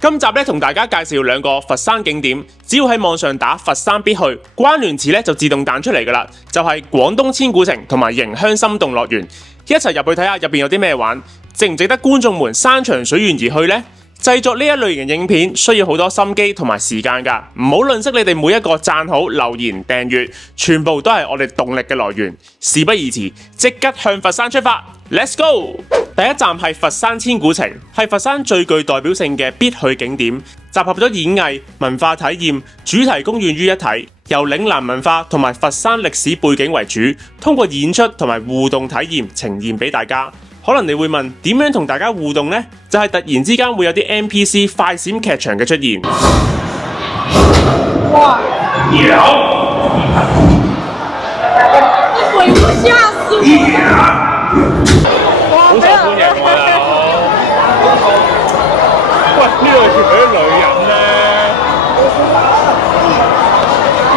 今集咧同大家介紹兩個佛山景點，只要喺網上打佛山必去，關聯詞咧就自動彈出嚟噶啦，就係廣東千古情同埋迎香心動樂園，一齊入去睇下入邊有啲咩玩，值唔值得觀眾們山長水遠而去呢？製作呢一類型影片需要好多心機同埋時間㗎，唔好吝嗇你哋每一個讚好、留言、訂閱，全部都係我哋動力嘅來源。事不宜遲，即刻向佛山出發 ，Let's go！ 第一站係佛山千古情，係佛山最具代表性嘅必去景點，集合咗演藝、文化體驗、主題公園於一體，由嶺南文化同埋佛山歷史背景為主，通過演出同埋互動體驗呈現俾大家。可能你會問點樣同大家互動呢？就係突然之間會有啲 NPC 快閃劇場嘅出現。哇！鬼屋嚇死我！好受歡迎喎，大佬！喂，呢度全部啲女人咧，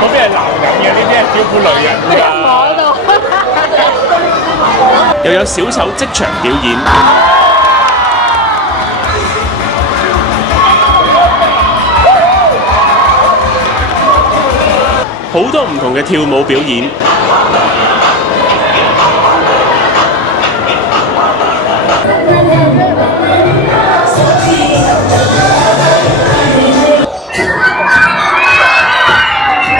嗰邊係男人嘅，呢啲係招呼女人㗎。我度。又有小丑即場表演，好多唔同嘅跳舞表演。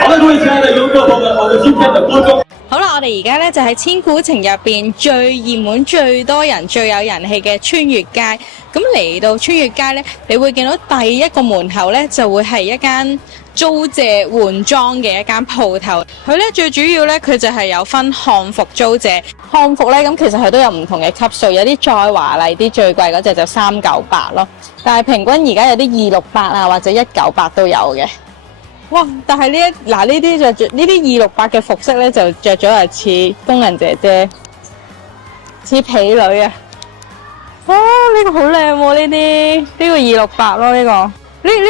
好啦，各位親愛的遊客朋友們，我們今天的觀眾。好啦，我哋而家咧就喺千古情入邊最熱門、最多人、最有人氣嘅川越街。咁嚟到川越街咧，你會見到第一個門口咧就會係一間租借換裝嘅一間鋪頭。佢咧最主要咧，佢就係有分漢服租借。漢服咧咁其實佢都有唔同嘅級數，有啲再華麗啲，最貴嗰隻就398咯。但係平均而家有啲268啊，或者198都有嘅。哇！但係呢啲着住呢啲268嘅服飾咧，就着咗係似工人姐姐，似婢女啊！哇！呢個好靚喎，呢個268咯，呢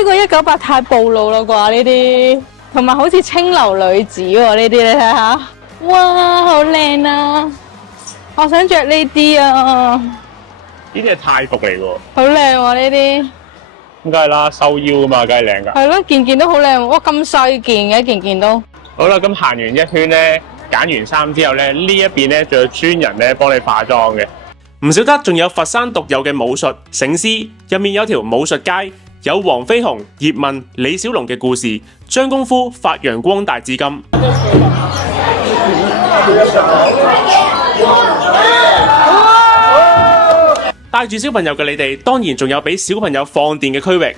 個198太暴露啦啩呢啲，同埋好似清流女子喎呢啲，你睇下，哇！好靚啊！我想着呢啲啊！呢啲係泰服嚟㗎喎，好靚喎呢啲。咁梗係啦，收腰㗎嘛，梗係靚㗎。係咯，件都好靚，哇！咁細件嘅件都。好啦，咁行完一圈咧，揀完衫之後咧，呢一邊咧仲有專人咧幫你化妝嘅。唔少得仲有佛山獨有嘅武術醒獅，入面有條武術街，有黃飛鴻、葉問、李小龍嘅故事，將功夫發揚光大至今。帶住小朋友嘅你哋，當然仲有俾小朋友放電嘅區域。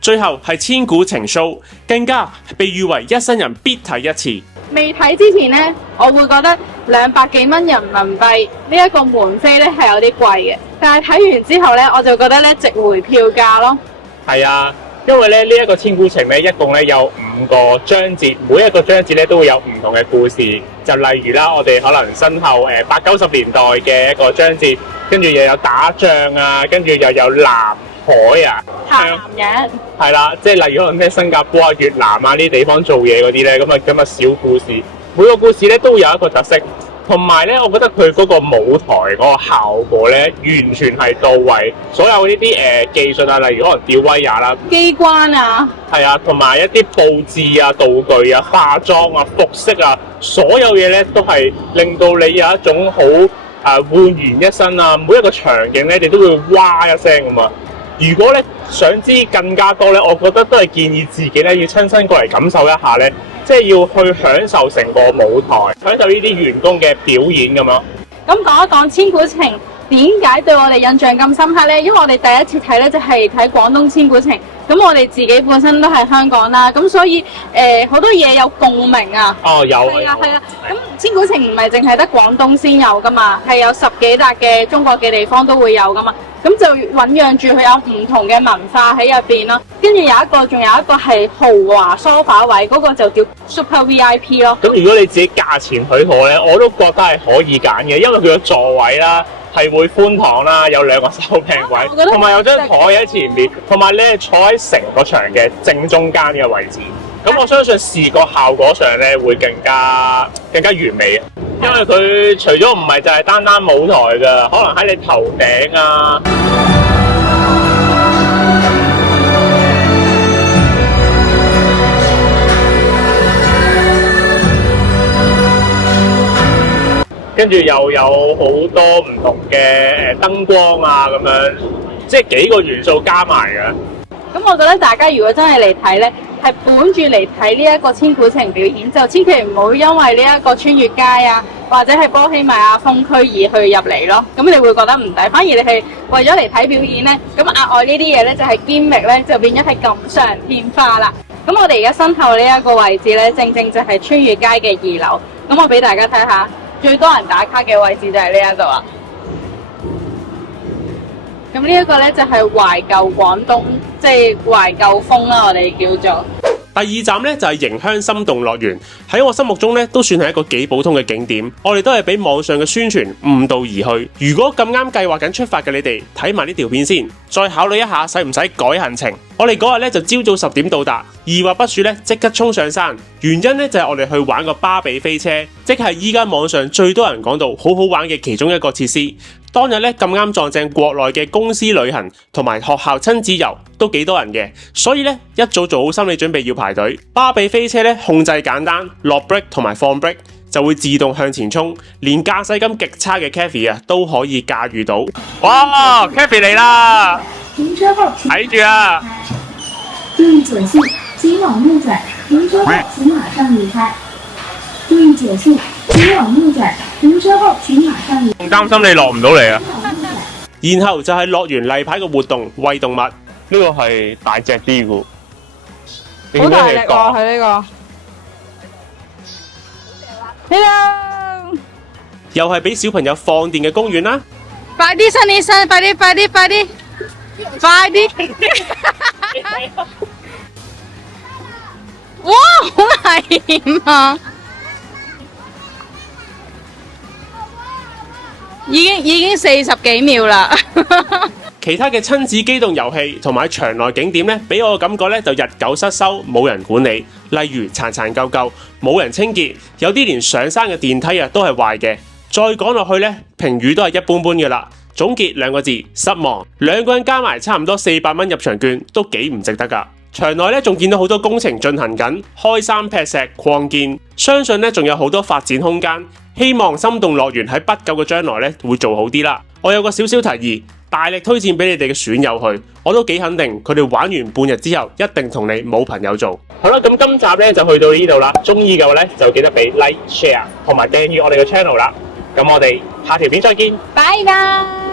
最後係千古情 show， 更加被譽為一生人必睇一次。未睇之前呢，我會覺得200幾蚊人民幣呢一個門飛咧係有啲貴嘅，但係睇完之後咧，我就覺得咧值回票價咯。係啊。因為咧呢一個千古情咧，一共咧有5個章節，每一個章節咧都會有唔同嘅故事。就例如啦，我哋可能身後80、90年代嘅一個章節，跟住又有打仗啊，跟住又有南海啊，男人係啦，即係例如可能咩新加坡啊、越南啊呢啲地方做嘢嗰啲咧，咁啊小故事，每個故事咧都會有一個特色。同埋咧，我覺得佢嗰個舞台嗰個效果咧，完全係到位。所有呢啲技術啊，例如可能吊威亞啦、機關啊，係啊，同埋一啲佈置啊、道具啊、化妝啊、服飾啊，所有嘢咧都係令到你有一種好煥然一新啊！每一個場景咧，你都會哇一聲咁啊！如果咧想知更加多咧，我覺得都係建議自己咧要親身過嚟感受一下咧。即係要去享受成個舞台，享受呢啲員工嘅表演咁樣。咁講一講千古情點解對我哋印象咁深刻呢？因為我哋第一次睇呢，就係睇廣東千古情，咁我哋自己本身都係香港啦，咁所以好多嘢有共鳴啊。哦，有係啊係啊，咁千古情唔係淨係得廣東先有噶嘛，係有10幾笪嘅中國嘅地方都會有噶嘛。咁就醖釀住佢有唔同嘅文化喺入邊咯。跟住仲有一個係豪華梳化位，嗰個就叫 Super VIP 咯。咁如果你自己價錢許可咧，我都覺得係可以揀嘅，因為佢個座位啦係會寬敞啦，有2個收平位，同埋有張台喺前面，同埋你係坐喺成個場嘅正中間嘅位置。咁我相信視覺效果上咧會更加完美。因為佢除咗唔係就係單單舞台㗎，可能喺你頭頂啊。跟住又有好多唔同嘅燈光啊，咁樣即係幾個元素加埋嘅。咁我覺得大家如果真係嚟睇呢，係本住嚟睇呢一個千古情表演，就千祈唔好因為呢一個穿越街啊，或者係波希米亞風區而去入嚟咯。咁你會覺得唔抵，反而你係為咗嚟睇表演呢，咁額外呢啲嘢呢，就係堅力呢，就變咗係錦上添花啦。咁我哋而家身後呢一個位置呢，正正就係穿越街嘅2樓。咁我俾大家睇下。最多人打卡嘅位置就係呢一度啦。咁呢一個呢，就係懷舊廣東，即係懷舊風啦，我哋叫做。第2站呢，就係迎香心動樂園，喺我心目中呢，都算係一個幾普通嘅景點。我哋都係俾網上嘅宣傳誤導而去。如果咁啱計劃緊出發嘅你哋睇埋呢條片先，再考慮一下使唔使改行程。我哋嗰日呢，就朝早10點到達，二話不說呢，即刻衝上山。原因呢，就係我哋去玩個芭比飛車，即係依家網上最多人講到好好玩嘅其中一個設施。當日咧咁啱撞正國內嘅公司旅行同埋學校親子遊都幾多人嘅，所以咧一早做好心理準備要排隊。芭比飛車咧控制簡單，落 brake 同埋放 brake 就會自動向前衝，連駕駛感極差嘅 Kathy 啊都可以駕馭到。哇 Kathy 嚟啦！停車後睇住啊！注意减速，请往右转。停車後請馬上離開。注意減速，請往右轉。停車後請馬上離開。仲擔心你落唔到嚟啊！然後就係樂園例牌嘅活動餵動物，呢個係大隻啲嘅，好大力喎！佢呢個，Hello，又係俾小朋友放電嘅公園啦！快啲伸起身，快啲，快啲，快啲，快啲！哇，好危險啊！已經40幾秒啦。其他嘅親子機動遊戲同埋場內景點咧，俾我嘅感覺咧就日久失修，冇人管理。例如殘殘舊舊，冇人清潔，有啲連上山嘅電梯啊都係壞嘅。再講落去咧，評語都係一般般嘅啦。總結2個字：失望。2個人加埋差唔多400蚊入場券，都幾唔值得㗎。場內咧仲見到好多工程進行緊，開山劈石擴建，相信咧仲有好多發展空間。希望心動樂園喺不久嘅將來咧會做好啲啦。我有個小小提議，大力推薦俾你哋嘅損友去，我都幾肯定佢哋玩完半日之後一定同你冇朋友做。好啦，咁今集咧就去到呢度啦。中意嘅話咧就記得俾 like、share 同埋訂閱我哋嘅 channel 啦。咁我哋下條片再見，拜拜。